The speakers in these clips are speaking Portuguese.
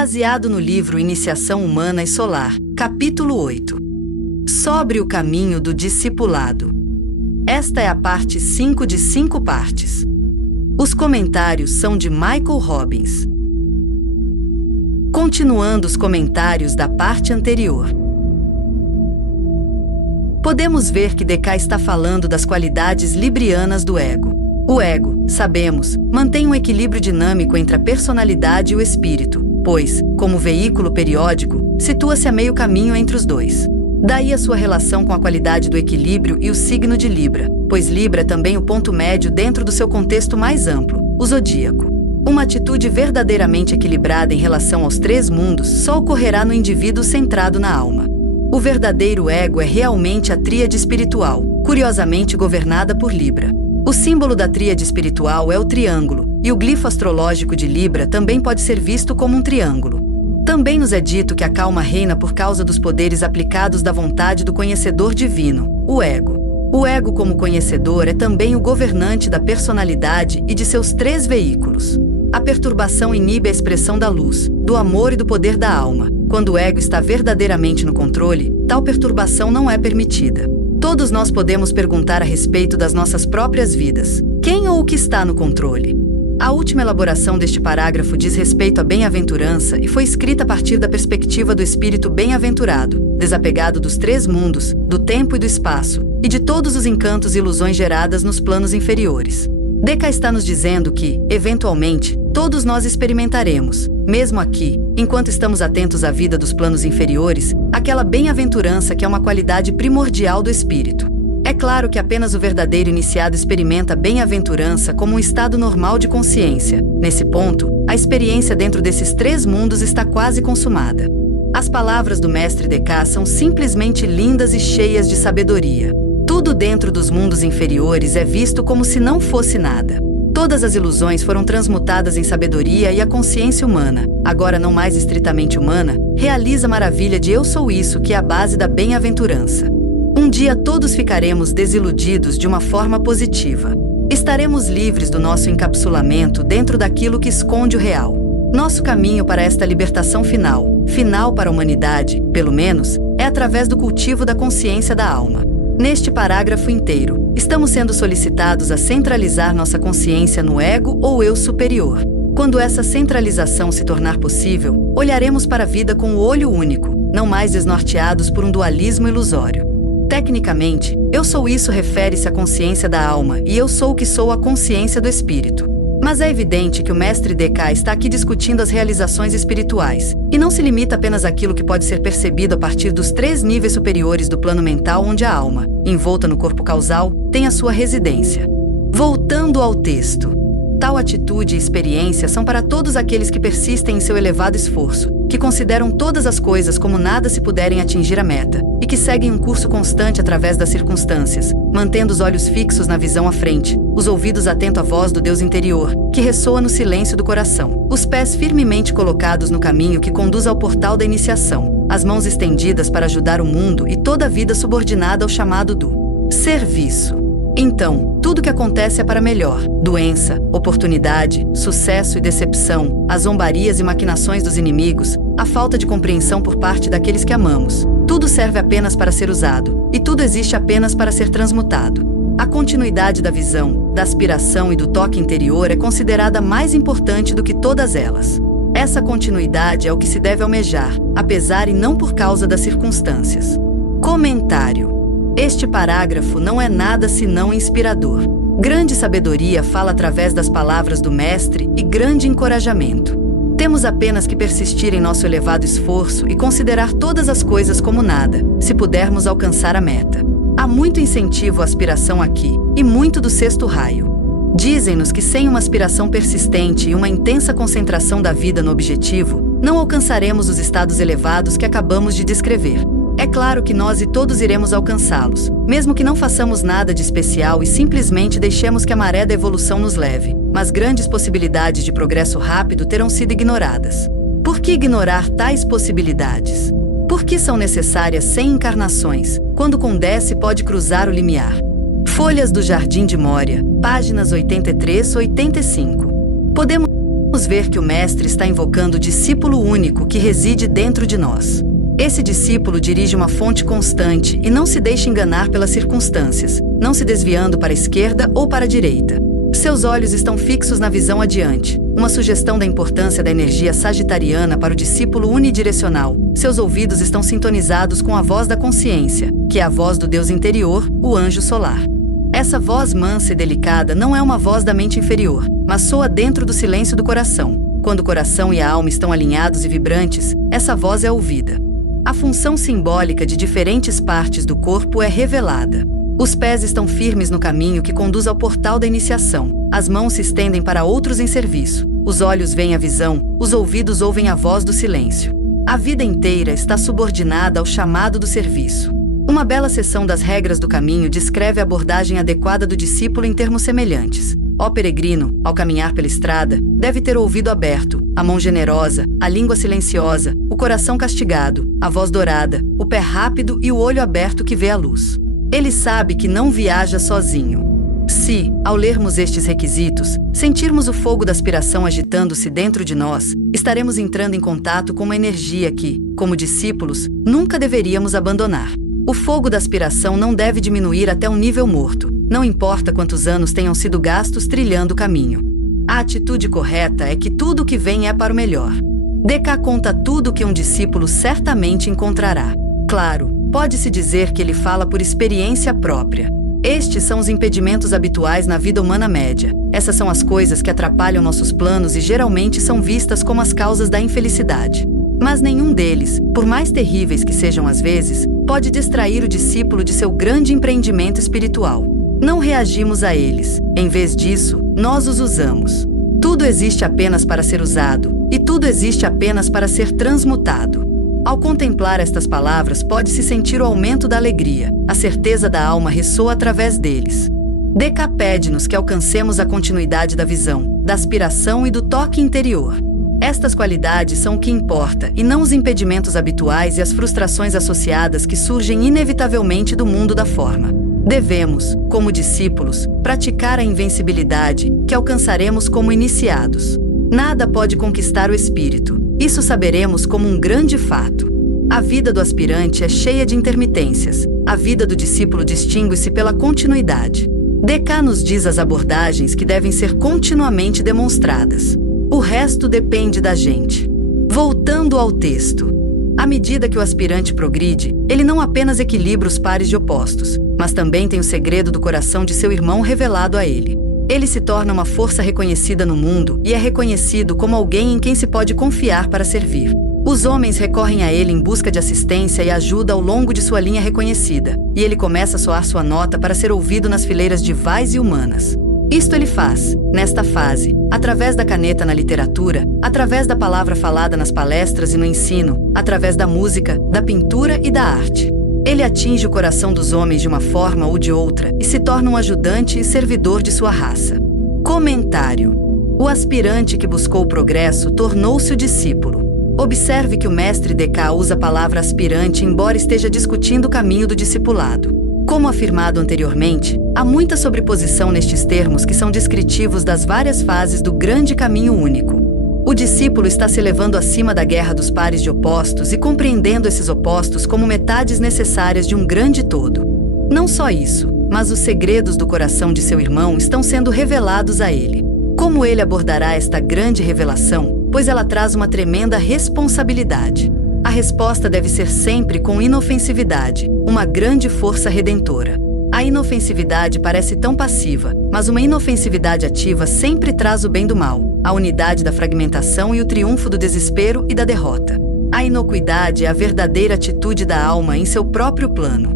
baseado no livro Iniciação Humana e Solar, capítulo 8. Sobre o caminho do discipulado. Esta é a parte 5 de 5 partes. Os comentários são de Michael Robbins. Continuando os comentários da parte anterior. Podemos ver que Descartes está falando das qualidades librianas do ego. O ego, sabemos, mantém um equilíbrio dinâmico entre a personalidade e o espírito, pois, como veículo periódico, situa-se a meio caminho entre os dois. Daí a sua relação com a qualidade do equilíbrio e o signo de Libra, pois Libra é também o ponto médio dentro do seu contexto mais amplo, o zodíaco. Uma atitude verdadeiramente equilibrada em relação aos 3 mundos só ocorrerá no indivíduo centrado na alma. O verdadeiro ego é realmente a tríade espiritual, curiosamente governada por Libra. O símbolo da tríade espiritual é o triângulo, e o glifo astrológico de Libra também pode ser visto como um triângulo. Também nos é dito que a calma reina por causa dos poderes aplicados da vontade do conhecedor divino, o ego. O ego como conhecedor é também o governante da personalidade e de seus 3 veículos. A perturbação inibe a expressão da luz, do amor e do poder da alma. Quando o ego está verdadeiramente no controle, tal perturbação não é permitida. Todos nós podemos perguntar a respeito das nossas próprias vidas. Quem ou o que está no controle? A última elaboração deste parágrafo diz respeito à bem-aventurança e foi escrita a partir da perspectiva do espírito bem-aventurado, desapegado dos 3 mundos, do tempo e do espaço, e de todos os encantos e ilusões geradas nos planos inferiores. Descartes está nos dizendo que, eventualmente, todos nós experimentaremos, mesmo aqui, enquanto estamos atentos à vida dos planos inferiores, aquela bem-aventurança que é uma qualidade primordial do espírito. É claro que apenas o verdadeiro iniciado experimenta a bem-aventurança como um estado normal de consciência. Nesse ponto, a experiência dentro desses 3 mundos está quase consumada. As palavras do mestre Descartes são simplesmente lindas e cheias de sabedoria. Tudo dentro dos mundos inferiores é visto como se não fosse nada. Todas as ilusões foram transmutadas em sabedoria e a consciência humana, agora não mais estritamente humana, realiza a maravilha de eu sou isso que é a base da bem-aventurança. Um dia todos ficaremos desiludidos de uma forma positiva. Estaremos livres do nosso encapsulamento dentro daquilo que esconde o real. Nosso caminho para esta libertação final para a humanidade, pelo menos, é através do cultivo da consciência da alma. Neste parágrafo inteiro, estamos sendo solicitados a centralizar nossa consciência no ego ou eu superior. Quando essa centralização se tornar possível, olharemos para a vida com o olho único, não mais desnorteados por um dualismo ilusório. Tecnicamente, eu sou isso refere-se à consciência da alma e eu sou o que sou a consciência do espírito. Mas é evidente que o mestre Descartes está aqui discutindo as realizações espirituais, e não se limita apenas àquilo que pode ser percebido a partir dos 3 níveis superiores do plano mental onde a alma, envolta no corpo causal, tem a sua residência. Voltando ao texto. Tal atitude e experiência são para todos aqueles que persistem em seu elevado esforço, que consideram todas as coisas como nada se puderem atingir a meta, e que seguem um curso constante através das circunstâncias, mantendo os olhos fixos na visão à frente, os ouvidos atentos à voz do Deus interior, que ressoa no silêncio do coração, os pés firmemente colocados no caminho que conduz ao portal da iniciação, as mãos estendidas para ajudar o mundo e toda a vida subordinada ao chamado do serviço. Então, tudo que acontece é para melhor. Doença, oportunidade, sucesso e decepção, as zombarias e maquinações dos inimigos, a falta de compreensão por parte daqueles que amamos. Tudo serve apenas para ser usado, e tudo existe apenas para ser transmutado. A continuidade da visão, da aspiração e do toque interior é considerada mais importante do que todas elas. Essa continuidade é o que se deve almejar, apesar e não por causa das circunstâncias. Comentário. Este parágrafo não é nada senão inspirador. Grande sabedoria fala através das palavras do mestre e grande encorajamento. Temos apenas que persistir em nosso elevado esforço e considerar todas as coisas como nada, se pudermos alcançar a meta. Há muito incentivo à aspiração aqui, e muito do 6º raio. Dizem-nos que sem uma aspiração persistente e uma intensa concentração da vida no objetivo, não alcançaremos os estados elevados que acabamos de descrever. É claro que nós e todos iremos alcançá-los, mesmo que não façamos nada de especial e simplesmente deixemos que a maré da evolução nos leve, mas grandes possibilidades de progresso rápido terão sido ignoradas. Por que ignorar tais possibilidades? Por que são necessárias 100 encarnações, quando com 10 se pode cruzar o limiar? Folhas do Jardim de Mória, páginas 83 e 85. Podemos Vamos ver que o Mestre está invocando o discípulo único que reside dentro de nós. Esse discípulo dirige uma fonte constante e não se deixa enganar pelas circunstâncias, não se desviando para a esquerda ou para a direita. Seus olhos estão fixos na visão adiante, uma sugestão da importância da energia sagitariana para o discípulo unidirecional. Seus ouvidos estão sintonizados com a voz da consciência, que é a voz do Deus interior, o anjo solar. Essa voz mansa e delicada não é uma voz da mente inferior, mas soa dentro do silêncio do coração. Quando o coração e a alma estão alinhados e vibrantes, essa voz é ouvida. A função simbólica de diferentes partes do corpo é revelada. Os pés estão firmes no caminho que conduz ao portal da iniciação. As mãos se estendem para outros em serviço. Os olhos veem a visão, os ouvidos ouvem a voz do silêncio. A vida inteira está subordinada ao chamado do serviço. Uma bela seção das regras do caminho descreve a abordagem adequada do discípulo em termos semelhantes. Ó peregrino, ao caminhar pela estrada, deve ter o ouvido aberto, a mão generosa, a língua silenciosa, o coração castigado, a voz dourada, o pé rápido e o olho aberto que vê a luz. Ele sabe que não viaja sozinho. Se, ao lermos estes requisitos, sentirmos o fogo da aspiração agitando-se dentro de nós, estaremos entrando em contato com uma energia que, como discípulos, nunca deveríamos abandonar. O fogo da aspiração não deve diminuir até um nível morto, não importa quantos anos tenham sido gastos trilhando o caminho. A atitude correta é que tudo o que vem é para o melhor. DK conta tudo o que um discípulo certamente encontrará. Claro, pode-se dizer que ele fala por experiência própria. Estes são os impedimentos habituais na vida humana média. Essas são as coisas que atrapalham nossos planos e geralmente são vistas como as causas da infelicidade. Mas nenhum deles, por mais terríveis que sejam às vezes, pode distrair o discípulo de seu grande empreendimento espiritual. Não reagimos a eles. Em vez disso, nós os usamos. Tudo existe apenas para ser usado, e tudo existe apenas para ser transmutado. Ao contemplar estas palavras, pode-se sentir o aumento da alegria. A certeza da alma ressoa através deles. DK pede-nos que alcancemos a continuidade da visão, da aspiração e do toque interior. Estas qualidades são o que importa, e não os impedimentos habituais e as frustrações associadas que surgem inevitavelmente do mundo da forma. Devemos, como discípulos, praticar a invencibilidade que alcançaremos como iniciados. Nada pode conquistar o espírito. Isso saberemos como um grande fato. A vida do aspirante é cheia de intermitências. A vida do discípulo distingue-se pela continuidade. DK nos diz as abordagens que devem ser continuamente demonstradas. O resto depende da gente. Voltando ao texto. À medida que o aspirante progride, ele não apenas equilibra os pares de opostos, mas também tem o segredo do coração de seu irmão revelado a ele. Ele se torna uma força reconhecida no mundo e é reconhecido como alguém em quem se pode confiar para servir. Os homens recorrem a ele em busca de assistência e ajuda ao longo de sua linha reconhecida, e ele começa a soar sua nota para ser ouvido nas fileiras divais e humanas. Isto ele faz, nesta fase, através da caneta na literatura, através da palavra falada nas palestras e no ensino, através da música, da pintura e da arte. Ele atinge o coração dos homens de uma forma ou de outra e se torna um ajudante e servidor de sua raça. Comentário. O aspirante que buscou o progresso tornou-se o discípulo. Observe que o mestre DK usa a palavra aspirante embora esteja discutindo o caminho do discipulado. Como afirmado anteriormente, há muita sobreposição nestes termos que são descritivos das várias fases do grande caminho único. O discípulo está se elevando acima da guerra dos pares de opostos e compreendendo esses opostos como metades necessárias de um grande todo. Não só isso, mas os segredos do coração de seu irmão estão sendo revelados a ele. Como ele abordará esta grande revelação, pois ela traz uma tremenda responsabilidade. A resposta deve ser sempre com inofensividade, uma grande força redentora. A inofensividade parece tão passiva, mas uma inofensividade ativa sempre traz o bem do mal, a unidade da fragmentação e o triunfo do desespero e da derrota. A inocuidade é a verdadeira atitude da alma em seu próprio plano.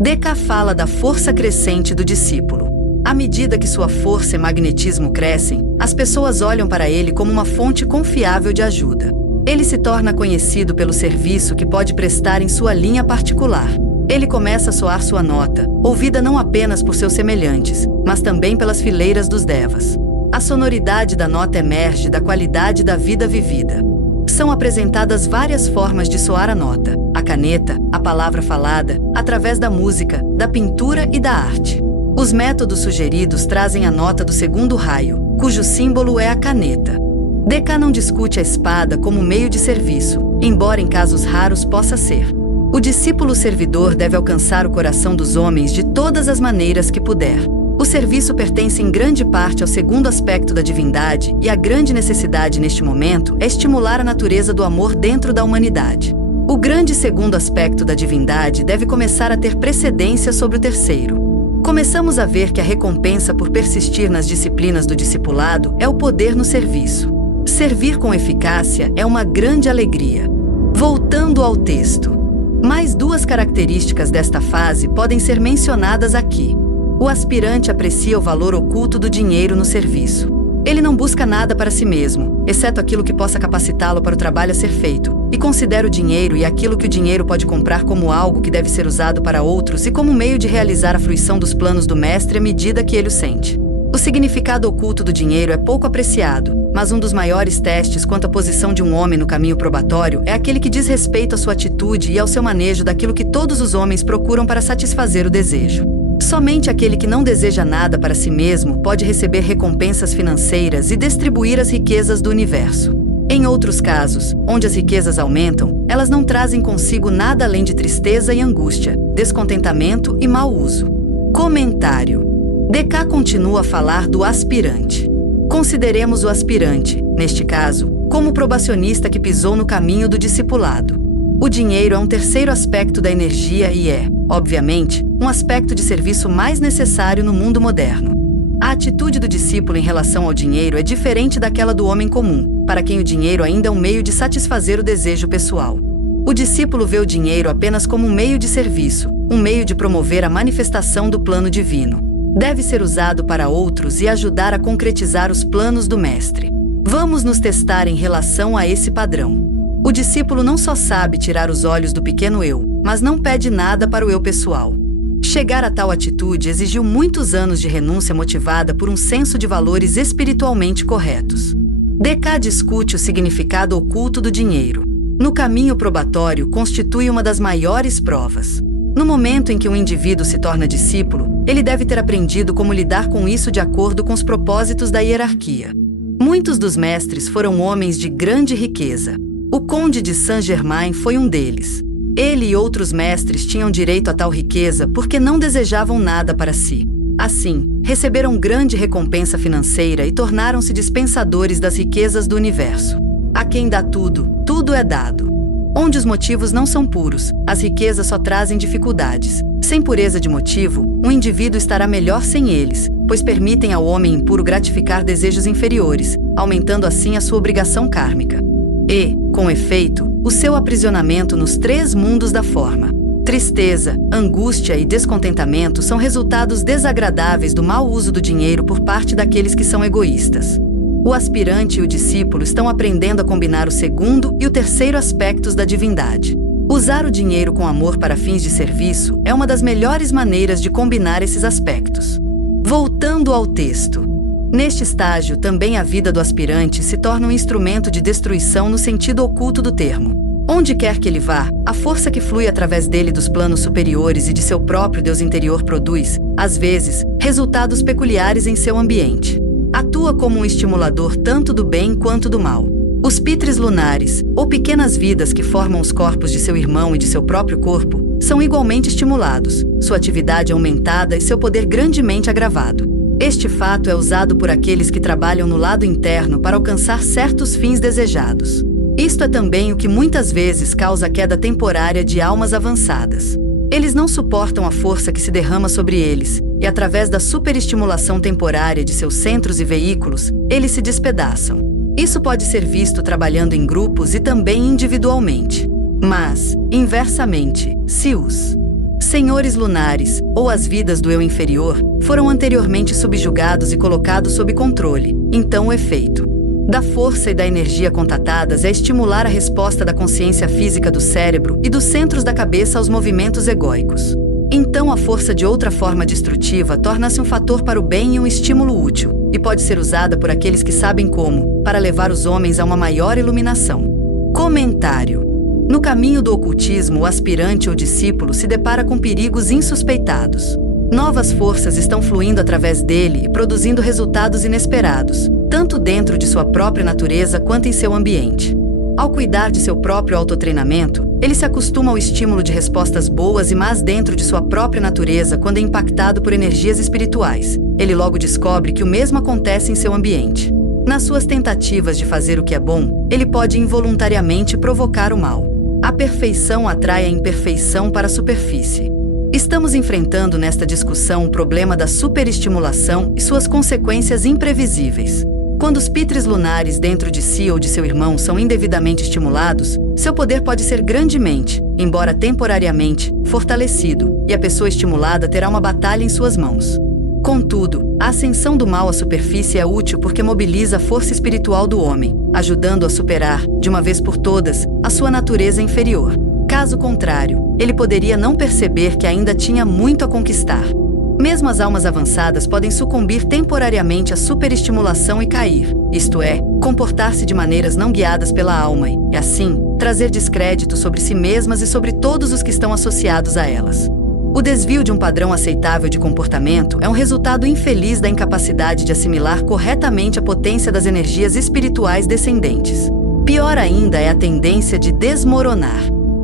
DK fala da força crescente do discípulo. À medida que sua força e magnetismo crescem, as pessoas olham para ele como uma fonte confiável de ajuda. Ele se torna conhecido pelo serviço que pode prestar em sua linha particular. Ele começa a soar sua nota, ouvida não apenas por seus semelhantes, mas também pelas fileiras dos devas. A sonoridade da nota emerge da qualidade da vida vivida. São apresentadas várias formas de soar a nota: a caneta, a palavra falada, através da música, da pintura e da arte. Os métodos sugeridos trazem a nota do segundo raio, cujo símbolo é a caneta. DK não discute a espada como meio de serviço, embora em casos raros possa ser. O discípulo servidor deve alcançar o coração dos homens de todas as maneiras que puder. O serviço pertence em grande parte ao segundo aspecto da divindade, e a grande necessidade neste momento é estimular a natureza do amor dentro da humanidade. O grande segundo aspecto da divindade deve começar a ter precedência sobre o terceiro. Começamos a ver que a recompensa por persistir nas disciplinas do discipulado é o poder no serviço. Servir com eficácia é uma grande alegria. Voltando ao texto. Mais duas características desta fase podem ser mencionadas aqui. O aspirante aprecia o valor oculto do dinheiro no serviço. Ele não busca nada para si mesmo, exceto aquilo que possa capacitá-lo para o trabalho a ser feito, e considera o dinheiro e aquilo que o dinheiro pode comprar como algo que deve ser usado para outros e como meio de realizar a fruição dos planos do mestre à medida que ele o sente. O significado oculto do dinheiro é pouco apreciado, mas um dos maiores testes quanto à posição de um homem no caminho probatório é aquele que diz respeito à sua atitude e ao seu manejo daquilo que todos os homens procuram para satisfazer o desejo. Somente aquele que não deseja nada para si mesmo pode receber recompensas financeiras e distribuir as riquezas do universo. Em outros casos, onde as riquezas aumentam, elas não trazem consigo nada além de tristeza e angústia, descontentamento e mau uso. Comentário. DK continua a falar do aspirante. Consideremos o aspirante, neste caso, como o probacionista que pisou no caminho do discipulado. O dinheiro é um terceiro aspecto da energia e é, obviamente, um aspecto de serviço mais necessário no mundo moderno. A atitude do discípulo em relação ao dinheiro é diferente daquela do homem comum, para quem o dinheiro ainda é um meio de satisfazer o desejo pessoal. O discípulo vê o dinheiro apenas como um meio de serviço, um meio de promover a manifestação do plano divino. Deve ser usado para outros e ajudar a concretizar os planos do mestre. Vamos nos testar em relação a esse padrão. O discípulo não só sabe tirar os olhos do pequeno eu, mas não pede nada para o eu pessoal. Chegar a tal atitude exigiu muitos anos de renúncia motivada por um senso de valores espiritualmente corretos. DK discute o significado oculto do dinheiro. No caminho probatório constitui uma das maiores provas. No momento em que um indivíduo se torna discípulo, ele deve ter aprendido como lidar com isso de acordo com os propósitos da hierarquia. Muitos dos mestres foram homens de grande riqueza. O conde de Saint-Germain foi um deles. Ele e outros mestres tinham direito a tal riqueza porque não desejavam nada para si. Assim, receberam grande recompensa financeira e tornaram-se dispensadores das riquezas do universo. A quem dá tudo, tudo é dado. Onde os motivos não são puros, as riquezas só trazem dificuldades. Sem pureza de motivo, um indivíduo estará melhor sem eles, pois permitem ao homem impuro gratificar desejos inferiores, aumentando assim a sua obrigação kármica. E, com efeito, o seu aprisionamento nos três mundos da forma. Tristeza, angústia e descontentamento são resultados desagradáveis do mau uso do dinheiro por parte daqueles que são egoístas. O aspirante e o discípulo estão aprendendo a combinar o segundo e o terceiro aspectos da divindade. Usar o dinheiro com amor para fins de serviço é uma das melhores maneiras de combinar esses aspectos. Voltando ao texto. Neste estágio, também a vida do aspirante se torna um instrumento de destruição no sentido oculto do termo. Onde quer que ele vá, a força que flui através dele dos planos superiores e de seu próprio Deus interior produz, às vezes, resultados peculiares em seu ambiente. Atua como um estimulador tanto do bem quanto do mal. Os pitres lunares, ou pequenas vidas que formam os corpos de seu irmão e de seu próprio corpo, são igualmente estimulados, sua atividade aumentada e seu poder grandemente agravado. Este fato é usado por aqueles que trabalham no lado interno para alcançar certos fins desejados. Isto é também o que muitas vezes causa a queda temporária de almas avançadas. Eles não suportam a força que se derrama sobre eles, e através da superestimulação temporária de seus centros e veículos, eles se despedaçam. Isso pode ser visto trabalhando em grupos e também individualmente. Mas, inversamente, se os senhores lunares, ou as vidas do eu inferior, foram anteriormente subjugados e colocados sob controle, então o efeito da força e da energia contatadas é estimular a resposta da consciência física do cérebro e dos centros da cabeça aos movimentos egóicos. Então a força de outra forma destrutiva torna-se um fator para o bem e um estímulo útil, e pode ser usada por aqueles que sabem como, para levar os homens a uma maior iluminação. Comentário. No caminho do ocultismo, o aspirante ou discípulo se depara com perigos insuspeitados. Novas forças estão fluindo através dele e produzindo resultados inesperados. tanto dentro de sua própria natureza quanto em seu ambiente. Ao cuidar de seu próprio autotreinamento, ele se acostuma ao estímulo de respostas boas e más dentro de sua própria natureza quando é impactado por energias espirituais. Ele logo descobre que o mesmo acontece em seu ambiente. Nas suas tentativas de fazer o que é bom, ele pode involuntariamente provocar o mal. A perfeição atrai a imperfeição para a superfície. Estamos enfrentando nesta discussão o problema da superestimulação e suas consequências imprevisíveis. Quando os pitres lunares dentro de si ou de seu irmão são indevidamente estimulados, seu poder pode ser grandemente, embora temporariamente, fortalecido, e a pessoa estimulada terá uma batalha em suas mãos. Contudo, a ascensão do mal à superfície é útil porque mobiliza a força espiritual do homem, ajudando a superar, de uma vez por todas, a sua natureza inferior. Caso contrário, ele poderia não perceber que ainda tinha muito a conquistar. Mesmo as almas avançadas podem sucumbir temporariamente à superestimulação e cair, isto é, comportar-se de maneiras não guiadas pela alma e, assim, trazer descrédito sobre si mesmas e sobre todos os que estão associados a elas. O desvio de um padrão aceitável de comportamento é um resultado infeliz da incapacidade de assimilar corretamente a potência das energias espirituais descendentes. Pior ainda é a tendência de desmoronar.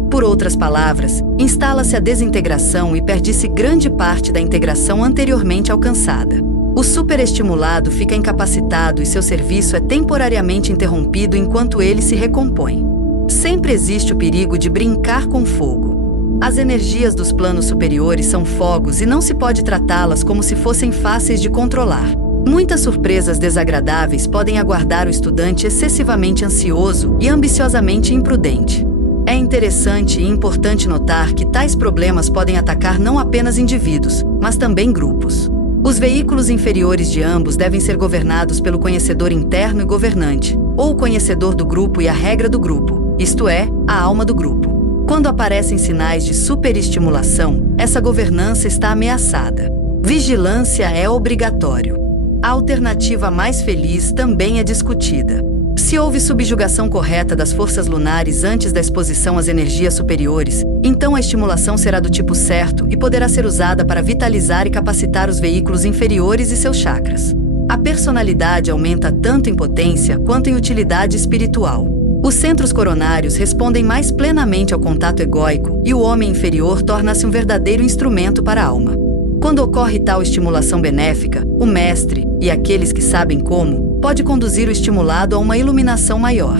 Por outras palavras, instala-se a desintegração e perde-se grande parte da integração anteriormente alcançada. O superestimulado fica incapacitado e seu serviço é temporariamente interrompido enquanto ele se recompõe. Sempre existe o perigo de brincar com fogo. As energias dos planos superiores são fogos e não se pode tratá-las como se fossem fáceis de controlar. Muitas surpresas desagradáveis podem aguardar o estudante excessivamente ansioso e ambiciosamente imprudente. É interessante e importante notar que tais problemas podem atacar não apenas indivíduos, mas também grupos. Os veículos inferiores de ambos devem ser governados pelo conhecedor interno e governante, ou o conhecedor do grupo e a regra do grupo, isto é, a alma do grupo. Quando aparecem sinais de superestimulação, essa governança está ameaçada. Vigilância é obrigatório. A alternativa mais feliz também é discutida. Se houve subjugação correta das forças lunares antes da exposição às energias superiores, então a estimulação será do tipo certo e poderá ser usada para vitalizar e capacitar os veículos inferiores e seus chakras. A personalidade aumenta tanto em potência quanto em utilidade espiritual. Os centros coronários respondem mais plenamente ao contato egóico e o homem inferior torna-se um verdadeiro instrumento para a alma. Quando ocorre tal estimulação benéfica, o mestre, e aqueles que sabem como, pode conduzir o estimulado a uma iluminação maior.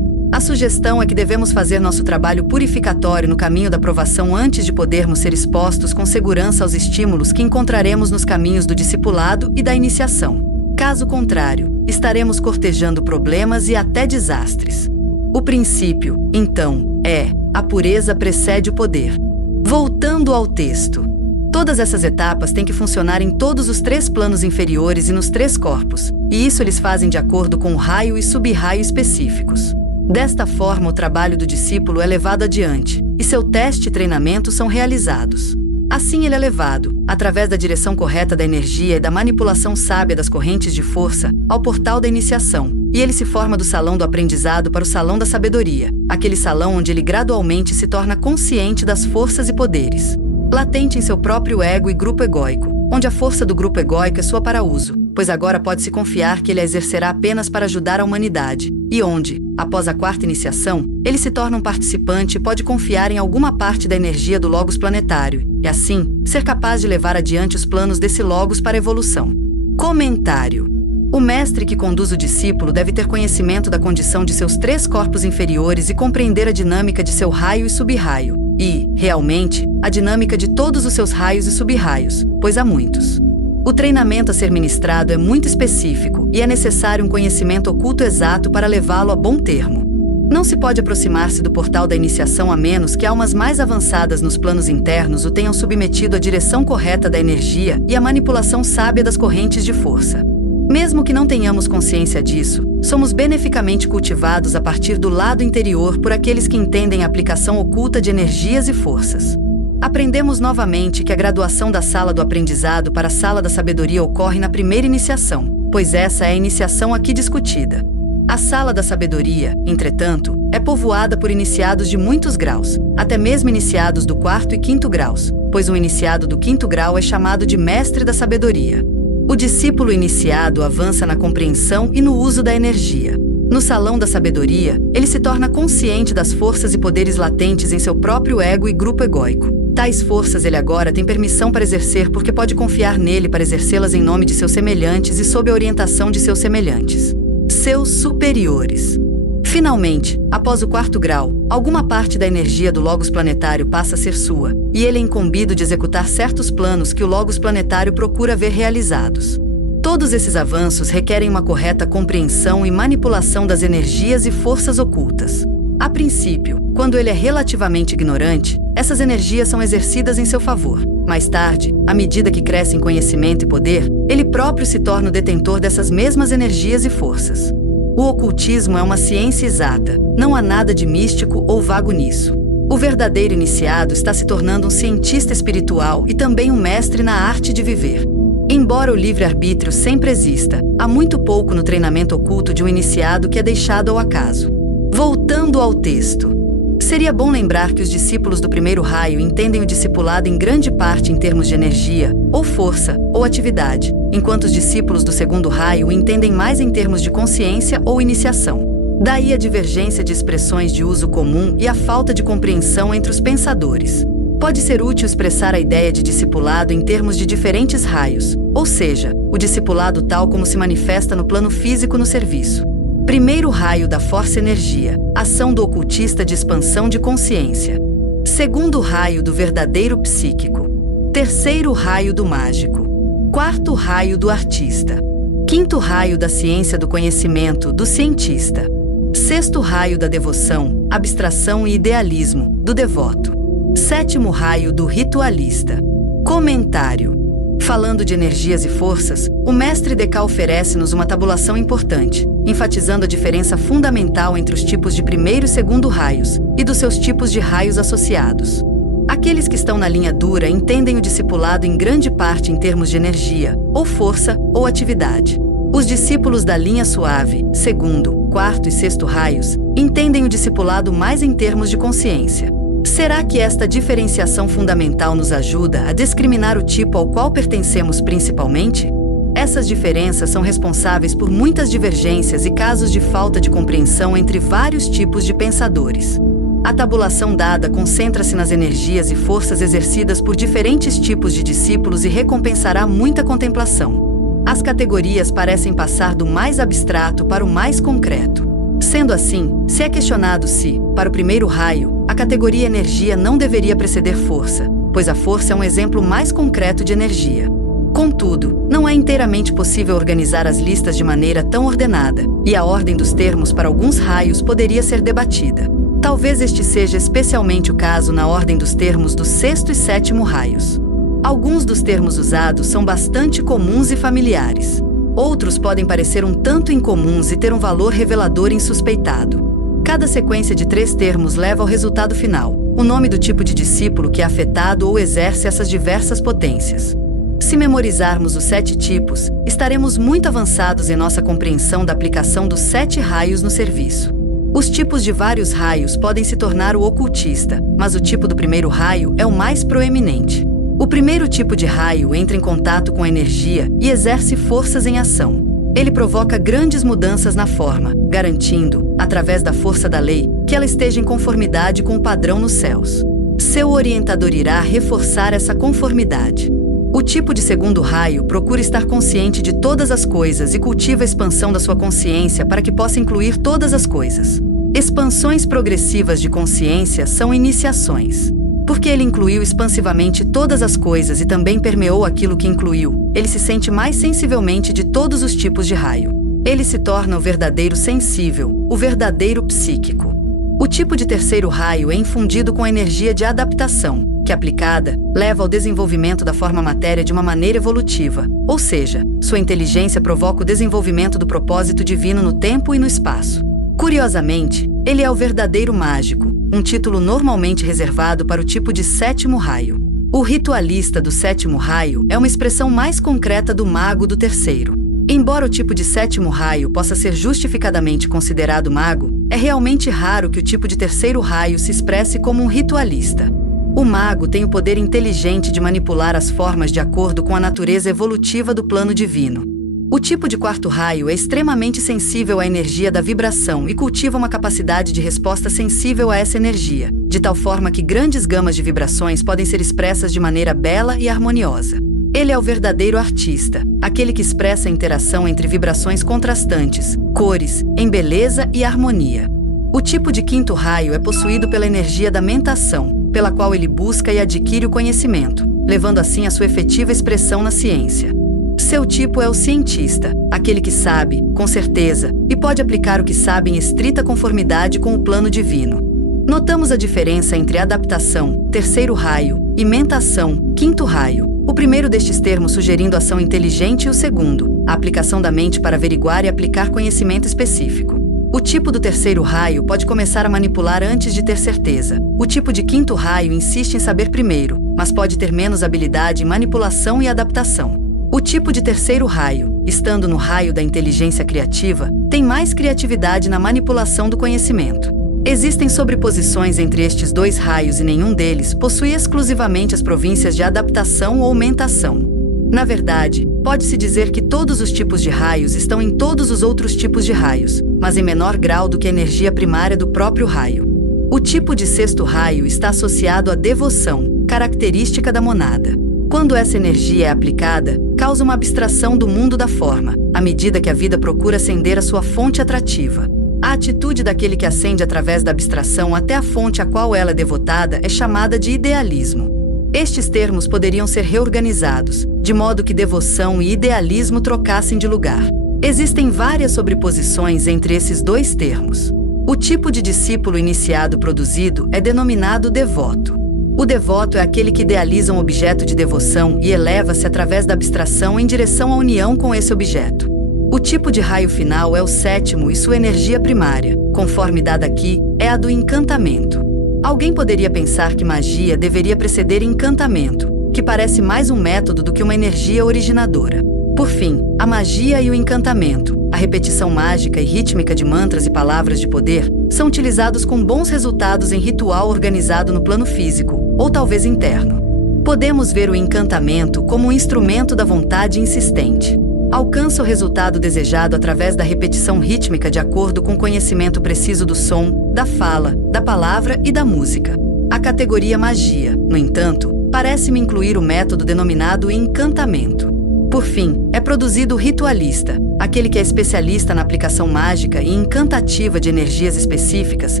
A sugestão é que devemos fazer nosso trabalho purificatório no caminho da provação antes de podermos ser expostos com segurança aos estímulos que encontraremos nos caminhos do discipulado e da iniciação. Caso contrário, estaremos cortejando problemas e até desastres. O princípio, então, é: a pureza precede o poder. Voltando ao texto. Todas essas etapas têm que funcionar em todos os 3 planos inferiores e nos 3 corpos, e isso eles fazem de acordo com o raio e sub-raio específicos. Desta forma, o trabalho do discípulo é levado adiante, e seu teste e treinamento são realizados. Assim ele é levado, através da direção correta da energia e da manipulação sábia das correntes de força, ao portal da iniciação, e ele se forma do salão do aprendizado para o salão da sabedoria, aquele salão onde ele gradualmente se torna consciente das forças e poderes latente em seu próprio ego e grupo egóico, onde a força do grupo egóico é sua para uso, pois agora pode-se confiar que ele a exercerá apenas para ajudar a humanidade, e onde, após a 4ª iniciação, ele se torna um participante e pode confiar em alguma parte da energia do Logos planetário, e assim, ser capaz de levar adiante os planos desse Logos para a evolução. Comentário. O mestre que conduz o discípulo deve ter conhecimento da condição de seus 3 corpos inferiores e compreender a dinâmica de seu raio e sub-raio, e, realmente, a dinâmica de todos os seus raios e sub-raios, pois há muitos. O treinamento a ser ministrado é muito específico e é necessário um conhecimento oculto exato para levá-lo a bom termo. Não se pode aproximar-se do portal da iniciação a menos que almas mais avançadas nos planos internos o tenham submetido à direção correta da energia e à manipulação sábia das correntes de força. Mesmo que não tenhamos consciência disso, somos beneficamente cultivados a partir do lado interior por aqueles que entendem a aplicação oculta de energias e forças. Aprendemos novamente que a graduação da sala do aprendizado para a sala da sabedoria ocorre na primeira iniciação, pois essa é a iniciação aqui discutida. A sala da sabedoria, entretanto, é povoada por iniciados de muitos graus, até mesmo iniciados do 4º e 5º graus, pois um iniciado do 5º grau é chamado de mestre da sabedoria. O discípulo iniciado avança na compreensão e no uso da energia. No salão da sabedoria, ele se torna consciente das forças e poderes latentes em seu próprio ego e grupo egóico. Tais forças ele agora tem permissão para exercer porque pode confiar nele para exercê-las em nome de seus semelhantes e sob a orientação de seus semelhantes. Seus superiores. Finalmente, após o 4º grau, alguma parte da energia do Logos planetário passa a ser sua, e ele é incumbido de executar certos planos que o Logos planetário procura ver realizados. Todos esses avanços requerem uma correta compreensão e manipulação das energias e forças ocultas. A princípio, quando ele é relativamente ignorante, essas energias são exercidas em seu favor. Mais tarde, à medida que cresce em conhecimento e poder, ele próprio se torna o detentor dessas mesmas energias e forças. O ocultismo é uma ciência exata, não há nada de místico ou vago nisso. O verdadeiro iniciado está se tornando um cientista espiritual e também um mestre na arte de viver. Embora o livre-arbítrio sempre exista, há muito pouco no treinamento oculto de um iniciado que é deixado ao acaso. Voltando ao texto. Seria bom lembrar que os discípulos do 1º raio entendem o discipulado em grande parte em termos de energia, ou força, ou atividade, enquanto os discípulos do 2º raio entendem mais em termos de consciência ou iniciação. Daí a divergência de expressões de uso comum e a falta de compreensão entre os pensadores. Pode ser útil expressar a ideia de discipulado em termos de diferentes raios, ou seja, o discipulado tal como se manifesta no plano físico no serviço. 1º raio da força-energia, ação do ocultista de expansão de consciência. 2º raio do verdadeiro psíquico. 3º raio do mágico. 4º raio do artista. 5º raio da ciência do conhecimento, do cientista. 6º raio da devoção, abstração e idealismo, do devoto. 7º raio do ritualista. Comentário. Falando de energias e forças, o mestre Deca oferece-nos uma tabulação importante, enfatizando a diferença fundamental entre os tipos de 1º e 2º raios e dos seus tipos de raios associados. Aqueles que estão na linha dura entendem o discipulado em grande parte em termos de energia, ou força, ou atividade. Os discípulos da linha suave, 2º, 4º e 6º raios, entendem o discipulado mais em termos de consciência. Será que esta diferenciação fundamental nos ajuda a discriminar o tipo ao qual pertencemos principalmente? Essas diferenças são responsáveis por muitas divergências e casos de falta de compreensão entre vários tipos de pensadores. A tabulação dada concentra-se nas energias e forças exercidas por diferentes tipos de discípulos e recompensará muita contemplação. As categorias parecem passar do mais abstrato para o mais concreto. Sendo assim, se é questionado se, para o 1º raio, a categoria energia não deveria preceder força, pois a força é um exemplo mais concreto de energia. Contudo, não é inteiramente possível organizar as listas de maneira tão ordenada, e a ordem dos termos para alguns raios poderia ser debatida. Talvez este seja especialmente o caso na ordem dos termos do 6º e 7º raios. Alguns dos termos usados são bastante comuns e familiares. Outros podem parecer um tanto incomuns e ter um valor revelador insuspeitado. Cada sequência de 3 termos leva ao resultado final, o nome do tipo de discípulo que é afetado ou exerce essas diversas potências. Se memorizarmos os 7 tipos, estaremos muito avançados em nossa compreensão da aplicação dos 7 raios no serviço. Os tipos de vários raios podem se tornar o ocultista, mas o tipo do 1º raio é o mais proeminente. O 1º tipo de raio entra em contato com a energia e exerce forças em ação. Ele provoca grandes mudanças na forma, garantindo, através da força da lei, que ela esteja em conformidade com o padrão nos céus. Seu orientador irá reforçar essa conformidade. O tipo de 2º raio procura estar consciente de todas as coisas e cultiva a expansão da sua consciência para que possa incluir todas as coisas. Expansões progressivas de consciência são iniciações. Porque ele incluiu expansivamente todas as coisas e também permeou aquilo que incluiu, ele se sente mais sensivelmente de todos os tipos de raio. Ele se torna o verdadeiro sensível, o verdadeiro psíquico. O tipo de 3º raio é infundido com a energia de adaptação, que aplicada, leva ao desenvolvimento da forma matéria de uma maneira evolutiva, ou seja, sua inteligência provoca o desenvolvimento do propósito divino no tempo e no espaço. Curiosamente, ele é o verdadeiro mágico, um título normalmente reservado para o tipo de 7º raio. O ritualista do 7º raio é uma expressão mais concreta do mago do 3º. Embora o tipo de 7º raio possa ser justificadamente considerado mago, é realmente raro que o tipo de 3º raio se expresse como um ritualista. O mago tem o poder inteligente de manipular as formas de acordo com a natureza evolutiva do plano divino. O tipo de quarto raio é extremamente sensível à energia da vibração e cultiva uma capacidade de resposta sensível a essa energia, de tal forma que grandes gamas de vibrações podem ser expressas de maneira bela e harmoniosa. Ele é o verdadeiro artista, aquele que expressa a interação entre vibrações contrastantes, cores, em beleza e harmonia. O tipo de quinto raio é possuído pela energia da mentação, pela qual ele busca e adquire o conhecimento, levando assim a sua efetiva expressão na ciência. Seu tipo é o cientista, aquele que sabe, com certeza, e pode aplicar o que sabe em estrita conformidade com o plano divino. Notamos a diferença entre adaptação, terceiro raio, e mentação, quinto raio. O primeiro destes termos sugerindo ação inteligente e o segundo, a aplicação da mente para averiguar e aplicar conhecimento específico. O tipo do terceiro raio pode começar a manipular antes de ter certeza. O tipo de quinto raio insiste em saber primeiro, mas pode ter menos habilidade em manipulação e adaptação. O tipo de terceiro raio, estando no raio da inteligência criativa, tem mais criatividade na manipulação do conhecimento. Existem sobreposições entre estes dois raios e nenhum deles possui exclusivamente as províncias de adaptação ou mentação. Na verdade, pode-se dizer que todos os tipos de raios estão em todos os outros tipos de raios, mas em menor grau do que a energia primária do próprio raio. O tipo de sexto raio está associado à devoção, característica da monada. Quando essa energia é aplicada, causa uma abstração do mundo da forma, à medida que a vida procura acender a sua fonte atrativa. A atitude daquele que ascende através da abstração até a fonte a qual ela é devotada é chamada de idealismo. Estes termos poderiam ser reorganizados, de modo que devoção e idealismo trocassem de lugar. Existem várias sobreposições entre esses dois termos. O tipo de discípulo iniciado produzido é denominado devoto. O devoto é aquele que idealiza um objeto de devoção e eleva-se através da abstração em direção à união com esse objeto. O tipo de raio final é o sétimo e sua energia primária, conforme dada aqui, é a do encantamento. Alguém poderia pensar que magia deveria preceder encantamento, que parece mais um método do que uma energia originadora. Por fim, a magia e o encantamento, a repetição mágica e rítmica de mantras e palavras de poder, são utilizados com bons resultados em ritual organizado no plano físico, ou talvez interno. Podemos ver o encantamento como um instrumento da vontade insistente. Alcança o resultado desejado através da repetição rítmica de acordo com o conhecimento preciso do som, da fala, da palavra e da música. A categoria magia, no entanto, parece-me incluir o método denominado encantamento. Por fim, é produzido o ritualista, aquele que é especialista na aplicação mágica e encantativa de energias específicas,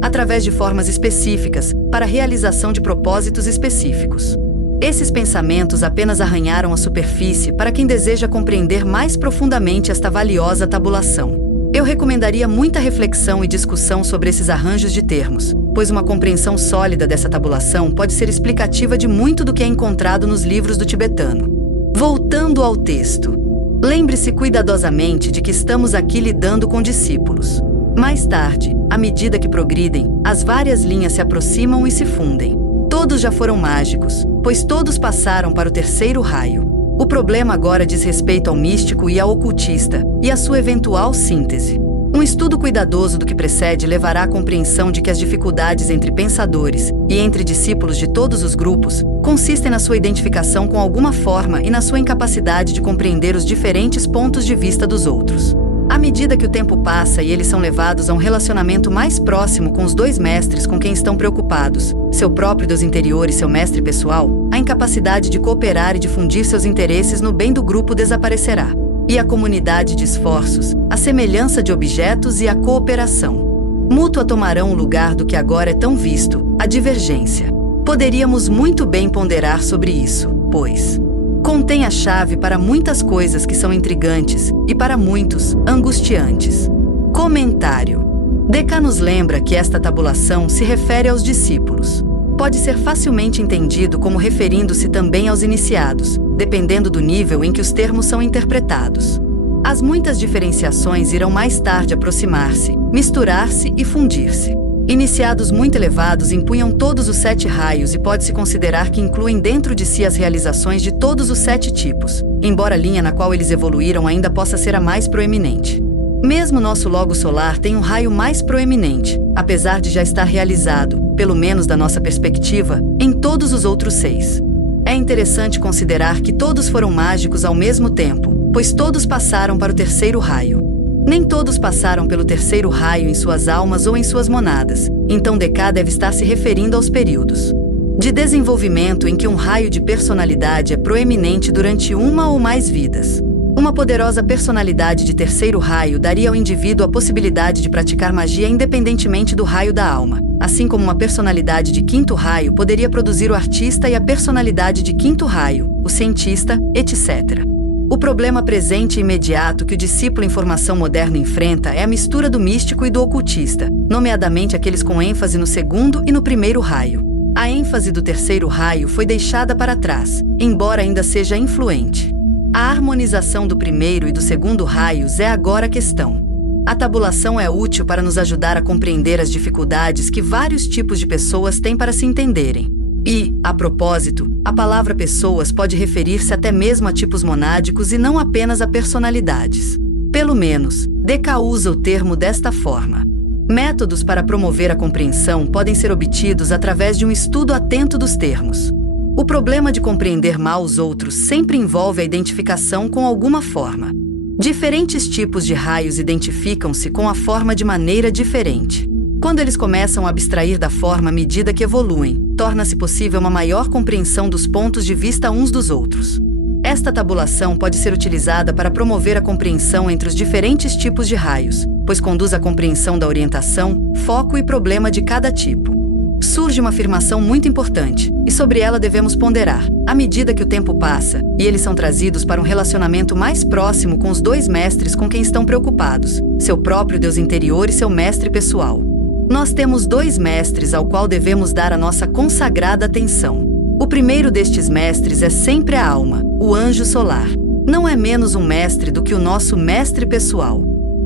através de formas específicas, para a realização de propósitos específicos. Esses pensamentos apenas arranharam a superfície para quem deseja compreender mais profundamente esta valiosa tabulação. Eu recomendaria muita reflexão e discussão sobre esses arranjos de termos, pois uma compreensão sólida dessa tabulação pode ser explicativa de muito do que é encontrado nos livros do tibetano. Voltando ao texto. Lembre-se cuidadosamente de que estamos aqui lidando com discípulos. Mais tarde, à medida que progridem, as várias linhas se aproximam e se fundem. Todos já foram mágicos, pois todos passaram para o terceiro raio. O problema agora diz respeito ao místico e ao ocultista, e à sua eventual síntese. Um estudo cuidadoso do que precede levará à compreensão de que as dificuldades entre pensadores e entre discípulos de todos os grupos consistem na sua identificação com alguma forma e na sua incapacidade de compreender os diferentes pontos de vista dos outros. À medida que o tempo passa e eles são levados a um relacionamento mais próximo com os dois mestres com quem estão preocupados, seu próprio Deus interior e seu mestre pessoal, a incapacidade de cooperar e difundir seus interesses no bem do grupo desaparecerá. E a comunidade de esforços, a semelhança de objetos e a cooperação mútua tomarão o lugar do que agora é tão visto, a divergência. Poderíamos muito bem ponderar sobre isso, pois contém a chave para muitas coisas que são intrigantes e para muitos, angustiantes. Comentário. Deca nos lembra que esta tabulação se refere aos discípulos. Pode ser facilmente entendido como referindo-se também aos iniciados, dependendo do nível em que os termos são interpretados. As muitas diferenciações irão mais tarde aproximar-se, misturar-se e fundir-se. Iniciados muito elevados impunham todos os 7 raios e pode-se considerar que incluem dentro de si as realizações de todos os 7 tipos, embora a linha na qual eles evoluíram ainda possa ser a mais proeminente. Mesmo nosso logo solar tem um raio mais proeminente, apesar de já estar realizado, pelo menos da nossa perspectiva, em todos os outros 6. É interessante considerar que todos foram mágicos ao mesmo tempo, pois todos passaram para o terceiro raio. Nem todos passaram pelo terceiro raio em suas almas ou em suas monadas, então DK deve estar se referindo aos períodos de desenvolvimento em que um raio de personalidade é proeminente durante uma ou mais vidas. Uma poderosa personalidade de terceiro raio daria ao indivíduo a possibilidade de praticar magia independentemente do raio da alma, assim como uma personalidade de quinto raio poderia produzir o artista e a personalidade de quinto raio, o cientista, etc. O problema presente e imediato que o discípulo em formação moderna enfrenta é a mistura do místico e do ocultista, nomeadamente aqueles com ênfase no segundo e no primeiro raio. A ênfase do terceiro raio foi deixada para trás, embora ainda seja influente. A harmonização do primeiro e do segundo raios é agora a questão. A tabulação é útil para nos ajudar a compreender as dificuldades que vários tipos de pessoas têm para se entenderem. E, a propósito, a palavra pessoas pode referir-se até mesmo a tipos monádicos e não apenas a personalidades. Pelo menos, DK usa o termo desta forma. Métodos para promover a compreensão podem ser obtidos através de um estudo atento dos termos. O problema de compreender mal os outros sempre envolve a identificação com alguma forma. Diferentes tipos de raios identificam-se com a forma de maneira diferente. Quando eles começam a abstrair da forma à medida que evoluem, torna-se possível uma maior compreensão dos pontos de vista uns dos outros. Esta tabulação pode ser utilizada para promover a compreensão entre os diferentes tipos de raios, pois conduz à compreensão da orientação, foco e problema de cada tipo. Surge uma afirmação muito importante, e sobre ela devemos ponderar. À medida que o tempo passa, e eles são trazidos para um relacionamento mais próximo com os dois mestres com quem estão preocupados, seu próprio Deus interior e seu mestre pessoal. Nós temos 2 mestres ao qual devemos dar a nossa consagrada atenção. O primeiro destes mestres é sempre a alma, o anjo solar. Não é menos um mestre do que o nosso mestre pessoal.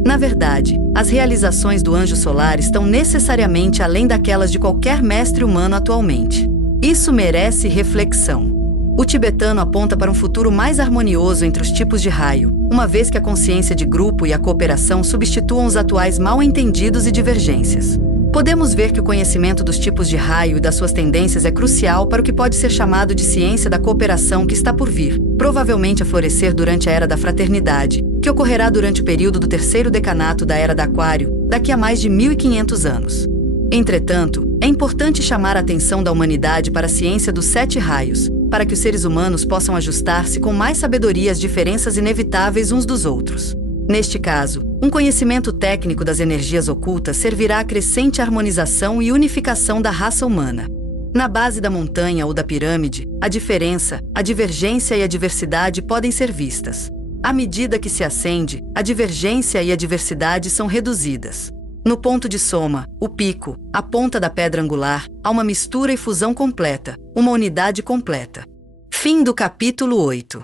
Na verdade, as realizações do anjo solar estão necessariamente além daquelas de qualquer mestre humano atualmente. Isso merece reflexão. O tibetano aponta para um futuro mais harmonioso entre os tipos de raio, uma vez que a consciência de grupo e a cooperação substituam os atuais mal-entendidos e divergências. Podemos ver que o conhecimento dos tipos de raio e das suas tendências é crucial para o que pode ser chamado de ciência da cooperação que está por vir, provavelmente a florescer durante a Era da Fraternidade, que ocorrerá durante o período do terceiro decanato da Era de Aquário, daqui a mais de 1500 anos. Entretanto, é importante chamar a atenção da humanidade para a ciência dos 7 raios, para que os seres humanos possam ajustar-se com mais sabedoria às diferenças inevitáveis uns dos outros. Neste caso, um conhecimento técnico das energias ocultas servirá à crescente harmonização e unificação da raça humana. Na base da montanha ou da pirâmide, a diferença, a divergência e a diversidade podem ser vistas. À medida que se ascende, a divergência e a diversidade são reduzidas. No ponto de soma, o pico, a ponta da pedra angular, há uma mistura e fusão completa, uma unidade completa. Fim do capítulo 8.